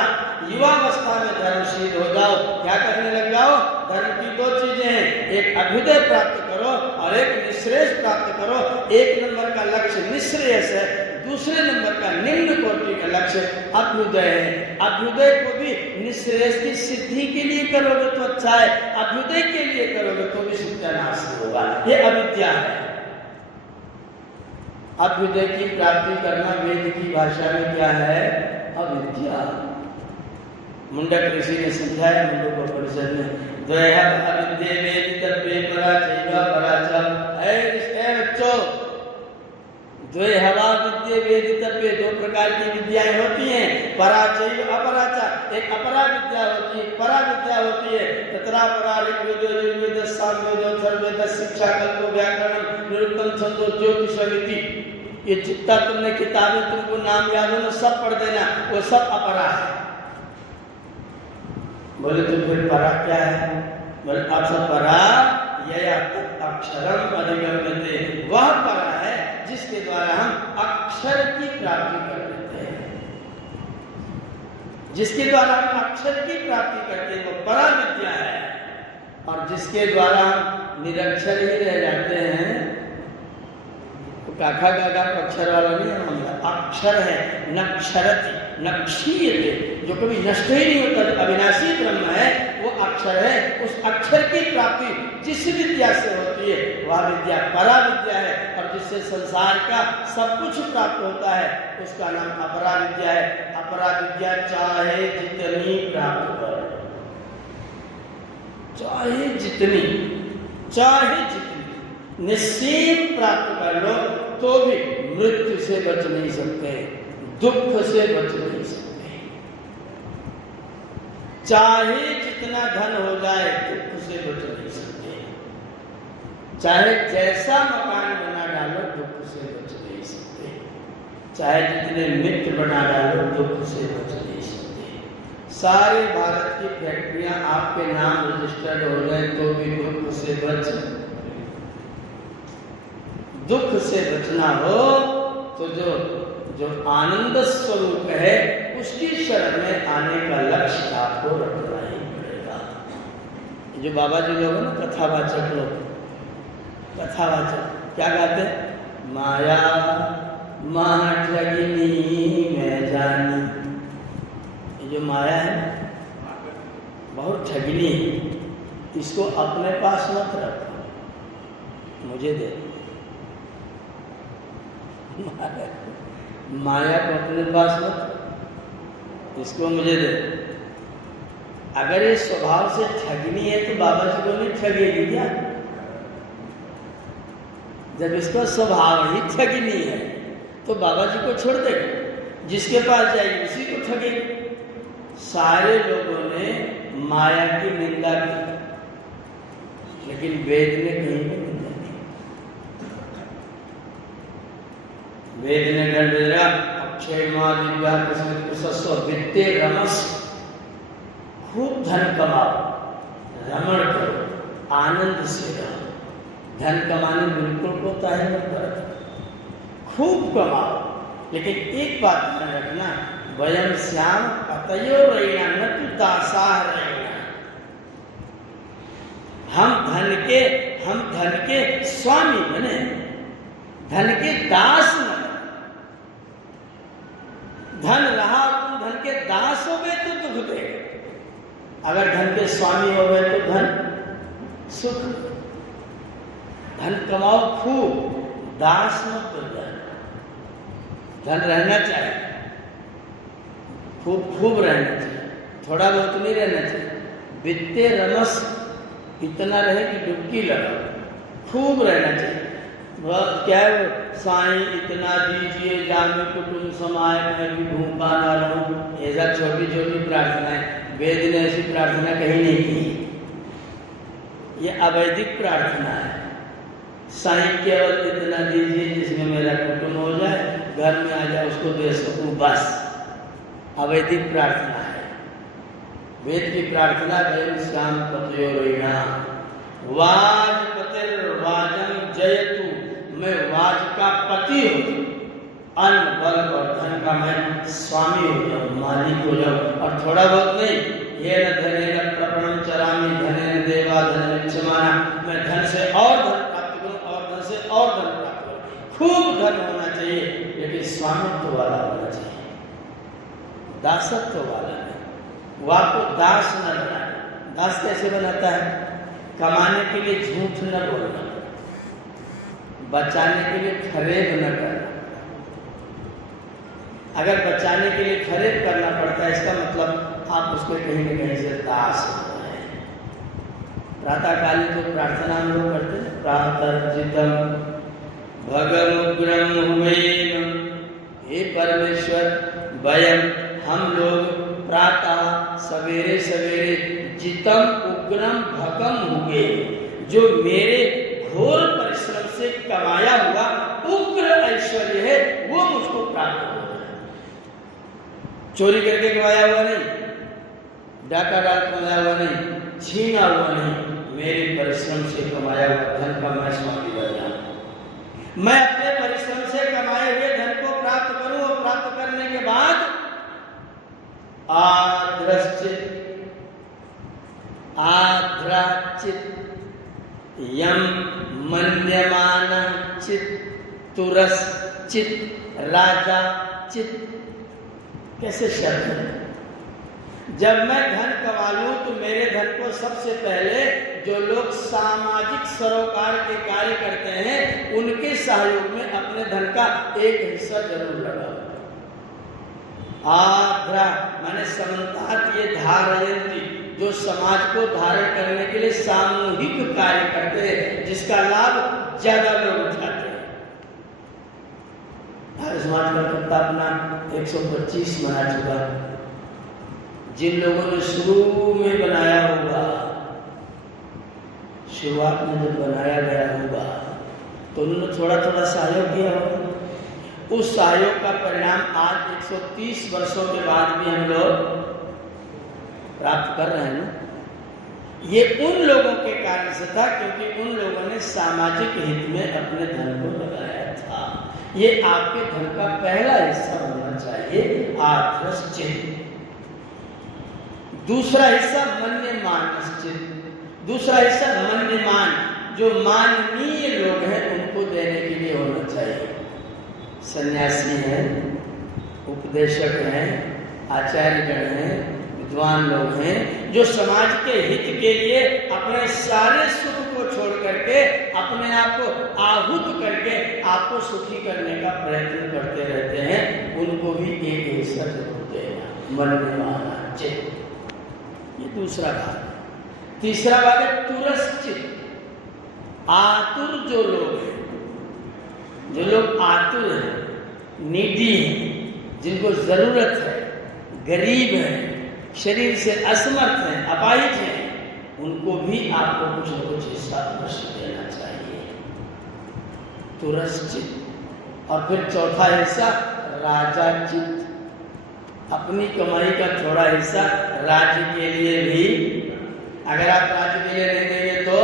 युवावस्था में धर्मशील हो जाओ। क्या करने लग जाओ? धर्म की दो चीजें हैं, एक अभ्युदय प्राप्त करो और एक निःश्रेयस प्राप्त करो। एक नंबर का लक्ष्य निःश्रेयस है, दूसरे नंबर का निम्न कोटि का लक्ष्य अभ्युदय है। अभ्युदय को भी निःश्रेयस की सिद्धि के लिए करोगे तो अच्छा है, अभ्युदय के लिए करोगे तो भी सत्यानाश होगा। ये अविद्या है। अभ्युदय की प्राप्ति करना वेद की भाषा में क्या है? अविद्या। मुंडक ऋषि ने समझाया मुंडकोपनिषद में, द्वयः अविद्ये वेदितव्ये परा चैव परा च। ऐ बच्चों, द्वयः विद्ये वेदितव्ये, दो प्रकार की विद्याएं होती हैं, परा चैव अपरा च। एक अपरा विद्या होती है, परा विद्या होती है। तत्रा परा ऋग्वेदो यजुर्वेदो सामवेदो अथर्ववेदो शिक्षा कल्पो व्याकरणम निरुक्तम छंदो ज्योतिषमिति। ये जितना तुमने किताबें तुमको नाम याद हो ना सब पढ़ देना, वो सब अपरा है। बोले तो फिर परा क्या है? बोले अथ परा यया अक्षरम अधिगम्यते, वह परा है जिसके द्वारा हम अक्षर की प्राप्ति कर लेते हैं। जिसके द्वारा हम अक्षर की प्राप्ति करते हैं वो परा विद्या है। और जिसके द्वारा हम निरक्षर ही रह जाते हैं, तो काखा काका अक्षर वाला नहीं है, अक्षर है। नक्षरति नक्षीयते, जो कभी नष्ट ही नहीं होता, अविनाशी ब्रह्म है, वो अक्षर है। उस अक्षर की प्राप्ति जिस विद्या से होती है वह विद्या परा विद्या है। और जिससे संसार का सब कुछ प्राप्त होता है उसका नाम अपरा विद्या है। अपरा विद्या चाहे जितनी प्राप्त करो, चाहे जितनी निश्चय प्राप्त कर लो तो भी मृत्यु से बच नहीं सकते, दुख से बच नहीं सकते। चाहे जितना धन हो जाए दुख से बच नहीं सकते। चाहे जैसा मकान बना डालो दुख से बच नहीं सकते। चाहे जितने मित्र बना डालो दुख से बच नहीं सकते। सारे भारत की फैक्ट्रियां आपके नाम रजिस्टर्ड हो जाए तो भी दुख से बचना हो तो जो आनंद स्वरूप है उसकी शरण में आने का लक्ष्य आपको रखना ही पड़ेगा। जो बाबा जी लोग ना कथावाचक लोग, कथावाचक क्या गाते? माया महा ठगिनी मैं जानी। ये जो माया है बहुत ठगिनी है, इसको अपने पास मत रखो, मुझे दे। माया को अपने पास मत, इसको मुझे दे। अगर ये स्वभाव से ठगनी है तो बाबा जी को नहीं ठगेगी क्या? जब इसका स्वभाव ही ठगनी है तो बाबा जी को छोड़ देगा, जिसके पास जाएगी उसी को ठगेगी। सारे लोगों ने माया की निंदा की, लेकिन वेद ने कहीं पर निंदा की। वेद ने कर दिया अक्षय दिव्या कृष्ण वित्ते रमस, खूब धन कमाओ, रमण करो, आनंद से रहो। धन कमाने बिल्कुल कोताही मत करो, खूब कमाओ। लेकिन एक बात ध्यान रखना, वयम श्याम पतयो रैना न तु दासाह रैना। हम धन के स्वामी बने, धन के दास बने। धन रहा तुम धन के दास हो गए तो दुख देगा, अगर धन के स्वामी हो गए तो धन सुख। धन कमाओ खूब, दास मत बन जाए। धन रहना चाहिए, खूब रहना चाहिए, थोड़ा बहुत नहीं रहना चाहिए। वित्ते रमस, इतना रहे कि डुबकी लगाओ, खूब रहना चाहिए। क्या है साईं इतना दीजिए जामे कुटुंब समाए मैं भी भूखा ना रहूं, ऐसा छोटी छोटी प्रार्थनाएं। वेद ने ऐसी प्रार्थना कहीं नहीं की, ये अवैदिक प्रार्थना है। साईं केवल इतना दीजिए जिसमें मेरा कुटुंब हो जाए, घर में आ जाए उसको दे सकूं, बस। अवैधिक प्रार्थना है। वेद की प्रार्थना वयम श्याम पतयोरेणा वाजपतिर्वाजम जयतु, मैं वाज का पति हूँ, अन्न बल और धन का मैं स्वामी हो जाऊं, मालिक हो जाऊं। और थोड़ा बहुत नहीं, ये न धने न प्रपणम चरामी धने न देवा धन क्षमाना, मैं धन से और धन प्राप्त करूं और धन से और धन प्राप्त करूं। खूब धन होना चाहिए, लेकिन स्वामित्व वाला होना चाहिए, दासत्व वाला नहीं। वो आपको दास न बनाए। दास कैसे बनाता है? कमाने के लिए झूठ न बोलना, बचाने के लिए खरेब न करना। अगर बचाने के लिए खरीद करना पड़ता है, इसका मतलब आप उसके कहीं न कहीं से दास हो रहे हैं। प्रातःकालीन जो प्रार्थना हम लोग करते हैं, प्रातर्जितम भगमुग्रम हुमेन, हे परमेश्वर वयम हम लोग प्रातः सवेरे सवेरे जितम उग्रम भगम हुए, जो मेरे घोर परिश्रम से कमाया हुआ उग्र ऐश्वर्य है वो मुझको प्राप्त हो। चोरी करके कमाया हुआ नहीं, डाका डाल कमाया हुआ नहीं, छीना हुआ नहीं, मेरे परिश्रम से कमाया हुआ धन का मैं स्वामी बन जाऊं। मैं अपने परिश्रम से कमाए हुए धन को प्राप्त करूं और प्राप्त करने के बाद आद्राचित यम मन्यमान चित तुरस चित राजा चित। कैसे शब्द है? जब मैं धन कमा लूं तो मेरे धन को सबसे पहले जो लोग सामाजिक सरोकार के कार्य करते हैं उनके सहयोग में अपने धन का एक हिस्सा जरूर लगाओ। आध्रा माने समन्तात ये धारयंती, जो समाज को धारण करने के लिए सामूहिक कार्य करते हैं, जिसका लाभ ज्यादा लोग उठाते हैं। समाज का कुत्ता अपना 125 मना चुका। जिन लोगों ने शुरू में बनाया होगा, शुरुआत में जब बनाया गया होगा तो उन्होंने थोड़ा थोड़ा सहयोग किया होगा। उस सहयोग का परिणाम आज 130 वर्षों के बाद भी हम लोग प्राप्त कर रहे हैं ना। ये उन लोगों के कारण से था क्योंकि उन लोगों ने सामाजिक हित में अपने धन को लगाया था। ये आपके धन का पहला हिस्सा होना चाहिए, आध्रश्चित। दूसरा हिस्सा मन्यमानश्चित, दूसरा हिस्सा मन्यमान, जो माननीय लोग हैं उनको देने के लिए होना चाहिए। सन्यासी हैं, उपदेशक हैं, आचार्यगण हैं, विद्वान लोग हैं, जो समाज के हित के लिए अपने सारे सुख को छोड़ करके अपने आप को आहुत करके आपको सुखी करने का प्रयत्न करते रहते हैं, उनको भी एक हिस्सा जरूर देना, मन्यमान चित। ये दूसरा भाग। तीसरा भाग है तुरश्चित। आतुर जो लोग हैं, जो लोग आतुर हैं, नीडी हैं, जिनको जरूरत है, गरीब हैं, शरीर से असमर्थ हैं, अपाहिज हैं, उनको भी आपको कुछ न कुछ हिस्सा अवश्य देना चाहिए, तुरश्चित। और फिर चौथा हिस्सा राजाचित। अपनी कमाई का थोड़ा हिस्सा राज्य के लिए भी। अगर आप राज्य के लिए नहीं देंगे तो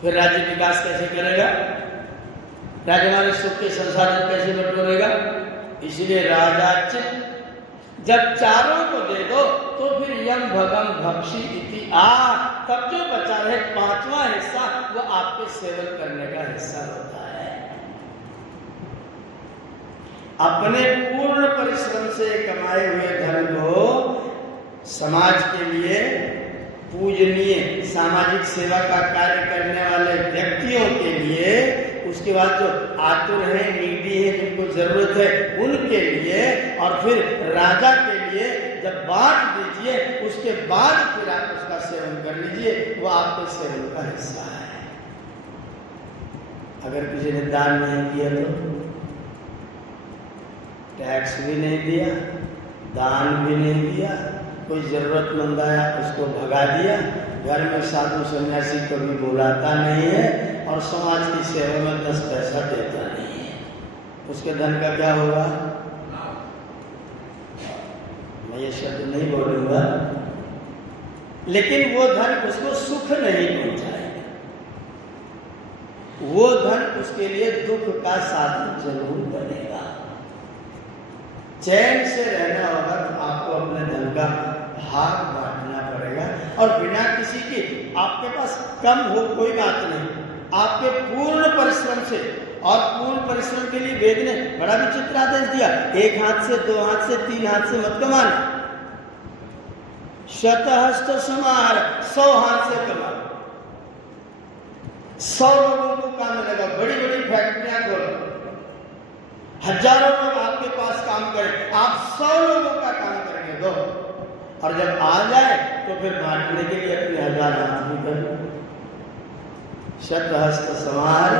फिर राज्य विकास कैसे करेगा? राज्य हमारे सुख के संसाधन कैसे बटोरेगा? इसलिए राजाचित। जब चारों को दे दो तो फिर यम भगम भक्षी इति आ, तब जो बचा है पांचवा हिस्सा वो आपके सेवन करने का हिस्सा होता है। अपने पूर्ण परिश्रम से कमाए हुए धन को समाज के लिए पूजनीय सामाजिक सेवा का कार्य करने वाले व्यक्तियों के लिए, उसके बाद जो आतुर है, नीडी है, जिनको जरूरत है उनके लिए, और फिर राजा के लिए जब बांट दीजिए उसके बाद फिर आप उसका सेवन कर लीजिए, वो आपके सेवन का हिस्सा है। अगर किसी ने दान नहीं किया तो टैक्स भी नहीं दिया, दान भी नहीं दिया, कोई जरूरतमंद आया उसको भगा दिया, घर में साधु सन्यासी कभी बुलाता नहीं है, और समाज की सेवा में 10 पैसा देता नहीं है, उसके धन का क्या होगा? मैं ये शब्द नहीं बोलूंगा, लेकिन वो धन उसको सुख नहीं पहुंचाएगा, वो धन उसके लिए दुख का साधन जरूर बनेगा। चैन से रहना होगा तो आपको अपने धन का भाग बांटना पड़ेगा, और बिना किसी की, आपके पास कम हो कोई बात नहीं, आपके पूर्ण परिश्रम से, और पूर्ण परिश्रम के लिए वेद ने बड़ा विचित्र आदेश दिया, 1 हाथ से, 2 हाथ से, 3 हाथ से मत कमाना, शतहस्त समार, 100 हाथ से कमा, 100 लोगों को काम लगा, बड़ी बड़ी फैक्ट्रियां खोलो, हजारों लोग आपके पास काम करें, आप 100 लोगों का काम करके दो, और जब आ जाए तो फिर बांटने के लिए अपने 1000 हाथ भी करो। शतहस्त समार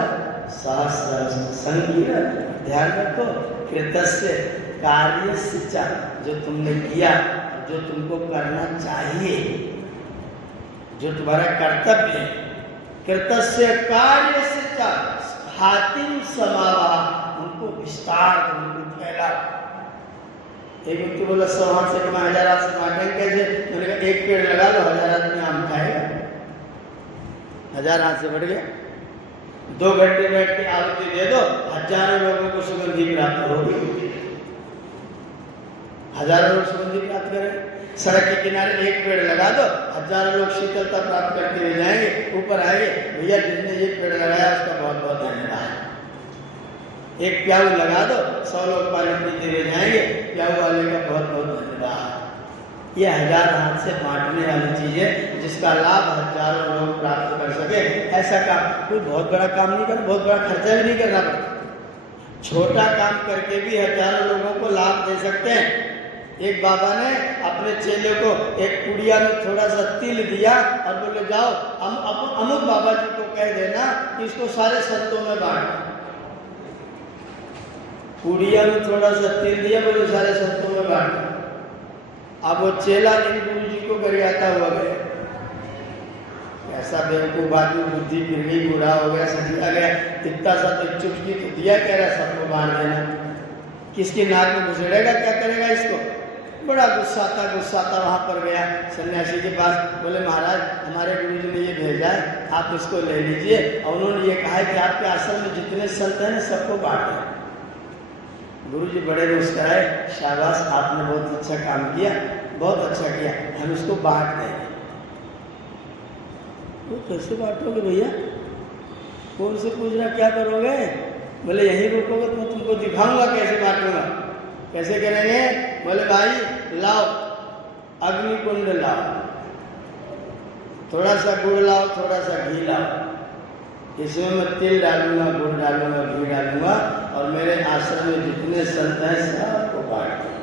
सहस्रहस्त संकीर्ण, ध्यान रखो, कृतस्य कार्यस्य च, जो तुमने किया, जो तुमको करना चाहिए, जो तुम्हारा कर्तव्य है, कृतस्य कार्यस्य च हातिम समावा, उनको विस्तार, उनको फैला। एक व्यक्ति बोला 100 हाथ से कमा, 1000 हाथ से बांटेंगे कैसे? मैंने कहा 1 पेड़ लगा लो, 1000 आदमी आम खाएगा, 1000 हाथ से बढ़ गया। 2 घंटे बैठ के आहुति दे दो, हजारों लोगों को सुगंधी प्राप्त होगी, हजारों लोग सुगंधी प्राप्त करें। सड़क के किनारे 1 पेड़ लगा दो, हजारों लोग शीतलता प्राप्त करके ले जाएंगे, ऊपर आएंगे, भैया जिसने ये पेड़ लगाया उसका बहुत बहुत धन्यवाद। 1 प्याऊ लगा दो, 100 लोग पानी पीते हुए जाएंगे, प्याऊ वाले का बहुत बहुत धन्यवाद। ये 1000 हाथ से बांटने वाली चीज है, जिसका लाभ हजारों लोग प्राप्त कर सके। ऐसा काम कोई बहुत बड़ा काम नहीं करना, बहुत बड़ा खर्चा भी नहीं करना पड़ता, छोटा काम करके भी हजारों लोगों को लाभ दे सकते हैं। एक बाबा ने अपने चेले को एक पुड़िया में थोड़ा सा तिल दिया और बोले जाओ अमुक बाबा जी को कह देना कि इसको सारे संतों में बांट। पुड़िया में थोड़ा सा तिल दिया, बोले सारे संतों में बांट। अब वो चेला इन गुरु जी को गरियाता हुआ गया, ऐसा बेवकूफ आदमी, बुद्धि फिर गई, बूढ़ा हो गया, सजिया गया, इतना सा तो चुटकी तो दिया, कह रहा सबको बांट देना, किसकी नाक में घुसेड़ेगा, क्या करेगा इसको? बड़ा गुस्सा था वहां पर गया सन्यासी के पास, बोले महाराज हमारे गुरु जी ने ये भेजा है, आप इसको ले लीजिए, और उन्होंने ये कहा है कि आपके आश्रम में जितने संत हैं सबको बांट दें। गुरु जी बड़े मुस्कुराए, शाबाश आपने बहुत अच्छा काम किया, बहुत अच्छा किया, हम इसको बांट देंगे। वो कैसे बांटोगे भैया? कौन से पूछ रहा क्या करोगे? बोले यहीं रुकोगे तो मैं तुमको दिखाऊंगा कैसे बांटूंगा। कैसे करेंगे? बोले भाई लाओ अग्नि कुंड लाओ, थोड़ा सा गुड़ लाओ, थोड़ा सा घी लाओ, इसमें मैं तिल डालूंगा, गुड़ डालूंगा, घी डालूंगा, और मेरे आश्रम में जितने संत हैं सबको बांट दूंगा।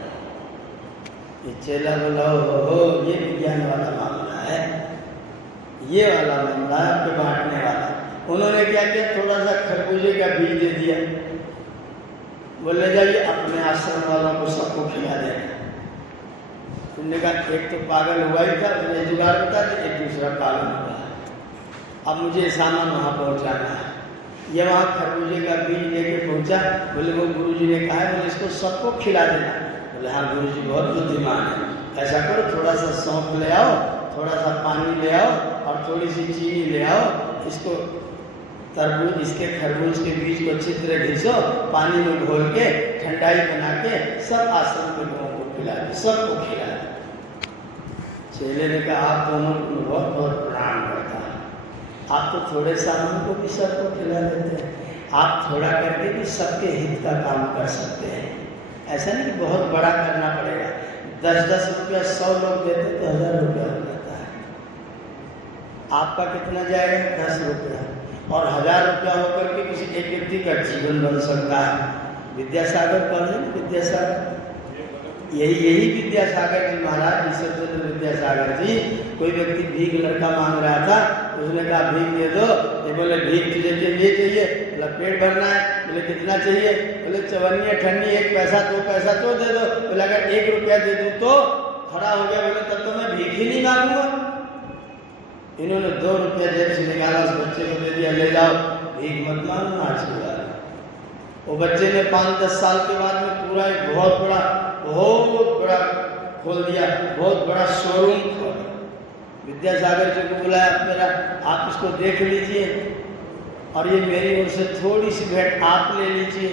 ये चेला बोला हो ये विज्ञान वाला मामला है, ये वाला मामला है आपके बांटने वाला। उन्होंने क्या किया, थोड़ा सा खरबूजे का बीज दे दिया, बोले जाइए अपने आश्रम वालों को सबको खिला देना। तुमने कहा एक तो पागल हुआ ही था, उसने जुगाड़ बता दी, एक दूसरा पागल हुआ, अब मुझे सामान वहाँ पहुँचाना है। ये वहाँ खरबूजे का बीज लेके पहुँचा, बोले वो गुरु जी ने कहा है, बोले इसको सबको खिला देना। बोले हाँ गुरु जी बहुत बुद्धिमान है, ऐसा करो थोड़ा सा सौंफ ले आओ, थोड़ा सा पानी ले आओ, और थोड़ी सी चीनी ले आओ, इसको तरबूज, इसके खरबूज के बीज को अच्छी तरह घिसो, पानी में घोल के ठंडाई बना के सब आश्रम के लोगों को खिला दो, सबको खिला दो। चेले ने कहा आप दोनों को बहुत बहुत प्रणाम करता है, आप तो थोड़े सामान को भी सबको खिला देते हैं, आप थोड़ा करके भी सबके हित का काम कर सकते हैं। ऐसा नहीं कि बहुत बड़ा करना पड़ेगा, 10-10 रुपया 100 लोग देते तो 1000 रुपया हो जाता है, आपका कितना जाएगा? 10 रुपया, और 1000 रुपया होकर के किसी एक व्यक्ति का जीवन बन सकता है। विद्यासागर कौन है? विद्यासागर, यही विद्यासागर जी महाराज, ईश्वर विद्यासागर जी। कोई व्यक्ति भीख लड़का मांग रहा था, उसने कहा भीख दे दो, ये बोले भीख तुझे ये चाहिए, बोला पेट भरना है, बोले कितना चाहिए, बोले चवन्नी ठंडी 1 पैसा 2 पैसा तो दे दो, बोला अगर 1 रुपया दे दूँ तो खड़ा हो गया, बोले तब तो मैं भीख ही नहीं मांगूंगा। इन्होंने 2 रुपया जेब से निकाला, उस बच्चे को दे दिया, ले जाओ भीख मत मांगना आज के बाद। वो बच्चे ने 5-10 साल के बाद में पूरा एक बहुत बड़ा खोल दिया, बहुत बड़ा शोरूम खोला। विद्यासागर जी को बुलाया, मेरा आप इसको देख लीजिए और ये मेरी ओर से थोड़ी सी भेंट आप ले लीजिए।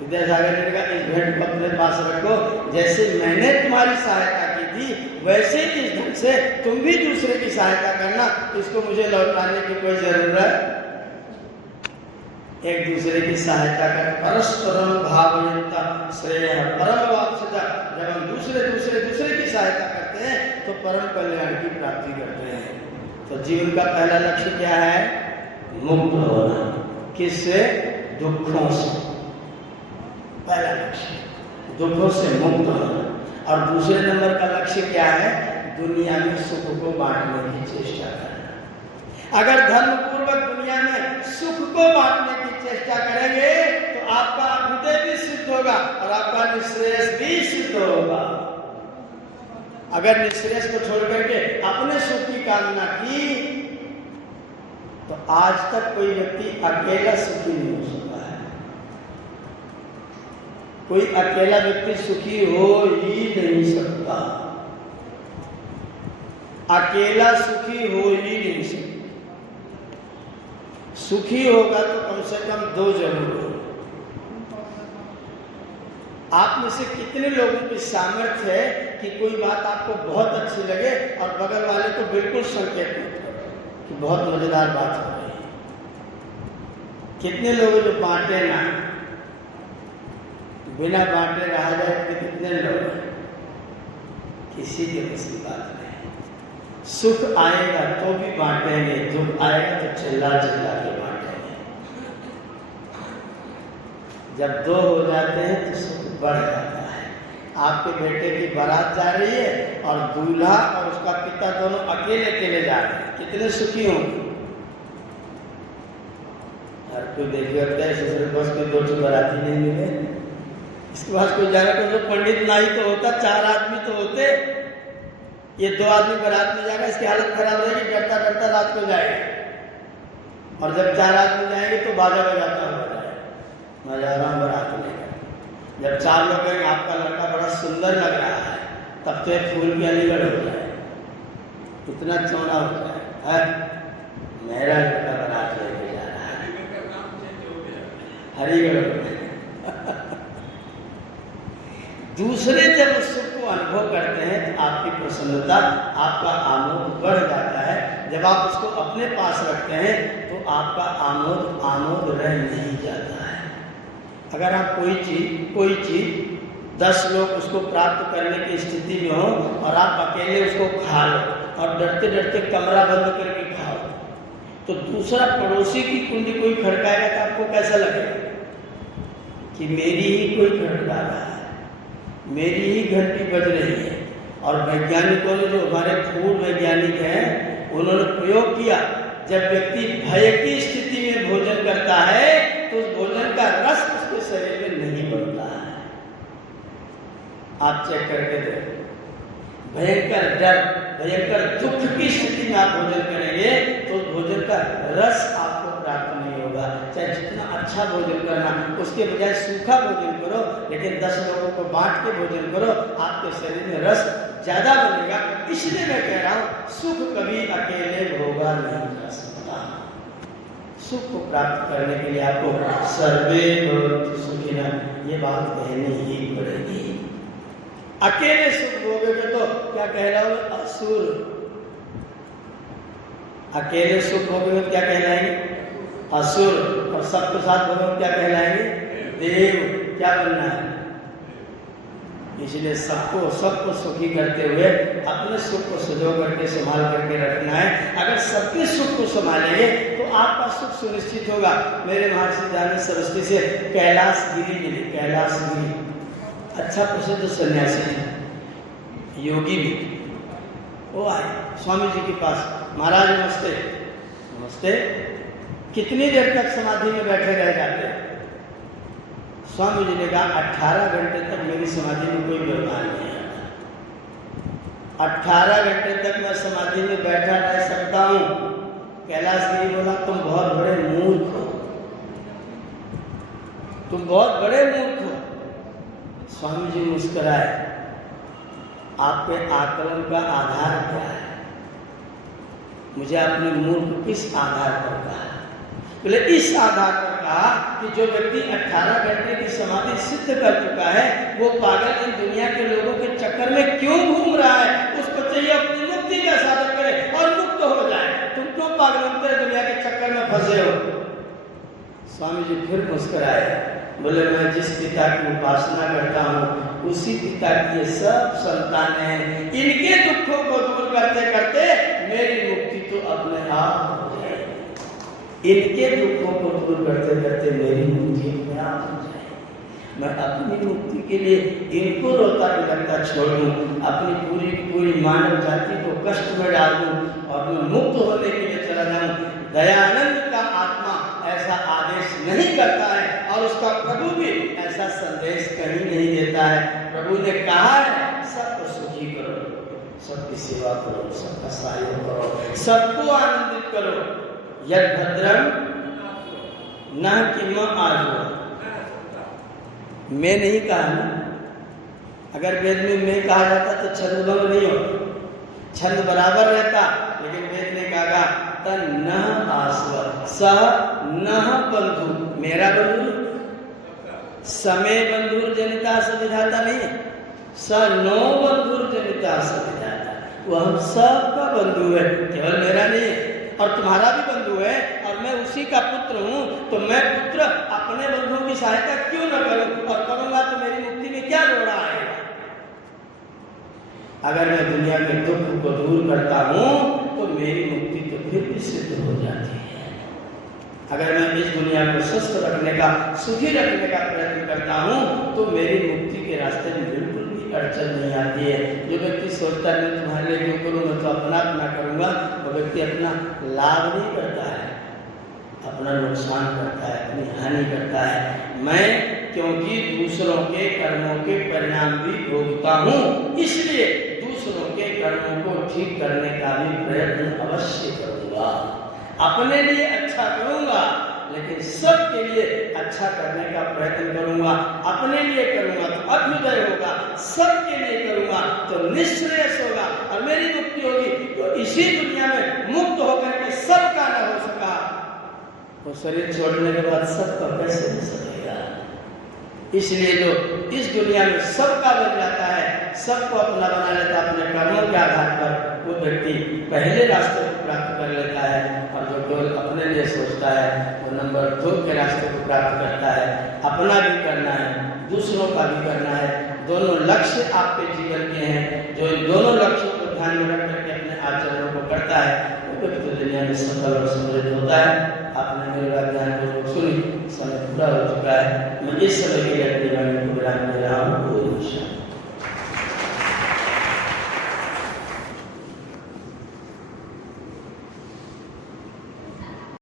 विद्यासागर ने कहा इस भेंट को अपने पास रखो, जैसे मैंने तुम्हारी सहायता की थी वैसे ही इस ढंग से तुम भी दूसरे की सहायता करना, इसको मुझे लौटाने की कोई जरूरत। एक दूसरे की सहायता कर, परस्परम भावयन्ता श्रेयः परम वाप्स्यता। जब हम दूसरे की सहायता करते हैं तो परम कल्याण की प्राप्ति करते हैं। तो जीवन का पहला लक्ष्य क्या है? मुक्त होना। किससे? दुखों से। पहला लक्ष्य दुखों से मुक्त होना। और दूसरे नंबर का लक्ष्य क्या है? दुनिया में सुख को बांटने की चेष्टा करना। अगर धर्म पूर्वक दुनिया में सुख को बांटने की चेष्टा करेंगे तो आपका अभ्युदय भी सिद्ध होगा और आपका निःश्रेयस भी सिद्ध होगा। अगर निःश्रेयस को छोड़ करके अपने सुख की कामना की तो आज तक कोई व्यक्ति अकेला सुखी नहीं हो सकता है। कोई अकेला व्यक्ति सुखी हो ही नहीं सकता। अकेला सुखी हो ही नहीं सकता। सुखी होगा तो कम से कम 2 जरूर हो। आप में से कितने लोगों की सामर्थ्य है कि कोई बात आपको बहुत अच्छी लगे और बगल वाले को बिल्कुल संकेत मत करो कि बहुत मजेदार बात हो रही है? कितने लोग जो बांटे ना, बिना बांटे रहा जाए तो कितने लोग? किसी के बस की बात नहीं। सुख आएगा तो भी बांटेंगे, दुख आएगा तो चिल्ला चिल्ला के बांटेंगे। जब 2 हो जाते हैं तो सुख बढ़ जाता है। आपके बेटे की बारात जा रही है और दूल्हा और उसका पिता दोनों अकेले जा रहे हैं, कितने सुखी होंगे? हर कोई देखिए ससुर बस कोई 2 बाराती नहीं मिले, इसके पास कोई जाएगा तो जो पंडित ना ही तो होता, 4 आदमी तो होते। ये 2 आदमी बारात में जाएगा, इसकी हालत खराब रहेगी, डरता डरता रात को जाएगा। और जब 4 आदमी जाएंगे तो बाजा बजाता हुआ जाएगा, मैं जा रहा हूँ बारात लेकर। जब 4 लोग कहेंगे आपका लड़का बड़ा सुंदर लग रहा है, तब तो एक फूल की अलीगढ़ हो जाए, इतना चौड़ा हो जाए है मेरा लड़का बारात लेके जा रहा है, हरिगढ़। दूसरे जब सुख को अनुभव करते हैं तो आपकी प्रसन्नता, आपका आमोद बढ़ जाता है। जब आप उसको अपने पास रखते हैं तो आपका आमोद रह नहीं जाता है। अगर आप कोई चीज 10 लोग उसको प्राप्त करने की स्थिति में हो और आप अकेले उसको खा लो और डरते डरते कमरा बंद करके खाओ, तो दूसरा पड़ोसी की कुंडी कोई खड़काएगा तो आपको कैसा लगेगा कि मेरी ही कोई खड़का रहा है, मेरी ही घंटी बज रही है। और वैज्ञानिकों ने, जो हमारे फूड वैज्ञानिक हैं, उन्होंने प्रयोग किया, जब व्यक्ति भय की स्थिति में भोजन करता है तो उस भोजन का रस उसके शरीर में नहीं बनता है। आप चेक करके देखो, भयंकर डर, भयंकर दुख की स्थिति में आप भोजन करेंगे तो उस भोजन का रस आपको प्राप्त नहीं होगा। चाहे जितना अच्छा भोजन करना, उसके बजाय सूखा भोजन करो, लेकिन 10 लोगों को बांट के भोजन करो, आपके शरीर में रस ज्यादा बनेगा। इसलिए मैं कह रहा हूं, सुख कभी अकेले भोगा नहीं जा सकता। सुख को प्राप्त करने के लिए आपको सर्वे भवन्तु सुखिनः, ये बात कहनी ही पड़ेगी। अकेले सुख भोगोगे तो क्या कह रहा हूं? असुर। अकेले सुख भोगोगे क्या कहलाएंगे? असुर। और सबके साथ भोगोगे क्या कहलाएंगे? देव। क्या बनना है? इसलिए सबको सुखी करते हुए अपने सुख को सजो करके संभाल करके रखना है। अगर सबके सुख को संभालेंगे तो आपका सुख सुनिश्चित होगा। मेरे महर्षि दयानंद सरस्वती से कैलाश गिरी मिली। कैलाश गिरी अच्छा प्रसिद्ध सन्यासी थे, योगी भी। वो आए स्वामी जी के पास, महाराज नमस्ते। नमस्ते। कितनी देर तक समाधि में बैठे रह जाते हैं? स्वामी जी ने कहा 18 घंटे तक मेरी समाधि में कोई व्यवधान नहीं आता। 18 घंटे तक मैं समाधि में बैठा रह सकता हूँ, कैलाशगिरी बोला तुम बहुत बड़े मूर्ख हो, तुम बहुत बड़े मूर्ख हो। स्वामी जी मुस्कुराए, आपके आकलन का आधार क्या है? मुझे आपने मूर्ख किस आधार पर कहा? बोले इस आधार पर कहा कि जो व्यक्ति 18 घंटे की समाधि सिद्ध कर चुका है वो पागल इन दुनिया के लोगों के चक्कर में क्यों घूम रहा है? उसको चाहिए अपनी मुक्ति का साधन करे और मुक्त हो जाए। तुम क्यों पागल दुनिया के चक्कर में फंसे हो? स्वामी जी फिर मुस्कुराए, बोले मैं जिस पिता की उपासना करता हूँ उसी पिता की ये सब संतानें हैं, इनके दुखों को दूर करते करते मेरी मुक्ति तो अपने आप हो जाए। इनके दुखों को दूर करते करते मेरी मुक्ति अपने आप हो जाए। मैं अपनी मुक्ति के लिए इनको रोता बिलखता छोड़ दूं, अपनी पूरी पूरी मानव जाति को कष्ट में डाल दूं और मैं मुक्त होने के लिए चला जाऊं। दयानंद का आत्मा ऐसा आदेश नहीं करता है और उसका प्रभु भी ऐसा संदेश कहीं नहीं देता है। प्रभु ने कहा है सबको सुखी करो, सबकी सेवा करो, सबका सहयोग करो, सबको आनंदित करो। यद भद्रम न किम आजो, मैं नहीं कहा ना। अगर वेद में मैं कहा जाता तो छंदभंग नहीं होता, छंद बराबर रहता, लेकिन वेद ने कहा तन न आस्वर सह न बंधु, मेरा बंधु समय बंधुर जनिता सविधाता नहीं, स नो बंधुर जनिता सविधाता, वो हम सबका बंधु है, केवल मेरा नहीं है और तुम्हारा भी बंधु है और मैं उसी का पुत्र हूँ। तो मैं पुत्र अपने बंधुओं की सहायता क्यों न करूं, और करूंगा तो मेरी मुक्ति में क्या रोड़ा आएगा? अगर मैं दुनिया के दुख को दूर करता हूँ तो मेरी मुक्ति तो फिर भी सिद्ध हो जाती है। अगर मैं इस दुनिया को स्वस्थ रखने का, सुखी रखने का प्रयत्न करता हूँ तो मेरी मुक्ति के रास्ते में बिल्कुल भी अड़चन नहीं आती है। जो व्यक्ति सोचता है मैं तुम्हारे लिए क्यों करूँ, मैं तो अपना अपना करूँगा, वो व्यक्ति अपना लाभ नहीं करता है, अपना नुकसान करता है, अपनी हानि करता है। मैं क्योंकि दूसरों के कर्मों के परिणाम भी भोगता हूँ, इसलिए दूसरों के कर्मों को ठीक करने का भी प्रयत्न अवश्य करूँगा। अपने लिए अच्छा करूँगा लेकिन सबके लिए अच्छा करने का प्रयत्न करूँगा। अपने लिए करूँगा तो अभ्युदय होगा, सबके लिए करूँगा तो निश्रेयस होगा और मेरी मुक्ति होगी। तो इसी दुनिया में मुक्त होकर के सबका न हो सका तो शरीर छोड़ने के बाद सबका कैसे हो सकेगा? इसलिए जो इस दुनिया में सबका बन जाता है, सबको अपना बना लेता है अपने कर्मों के आधार पर, वो व्यक्ति पहले रास्ते को प्राप्त कर लेता है और जो केवल अपने लिए सोचता है वो नंबर 2 के रास्ते को प्राप्त करता है। अपना भी करना है, दूसरों का भी करना है, दोनों लक्ष्य आपके जीवन के हैं। जो इन दोनों लक्ष्यों को ध्यान में रख करके अपने आचरणों को करता है वो व्यक्ति दुनिया में सफल और समृद्ध होता है। आपने मेरी बात ध्यान पूर्वक सुनी, समय पूरा हो चुका है। मैं इस समय के लिए अपने को विराम दे रहा हूँ।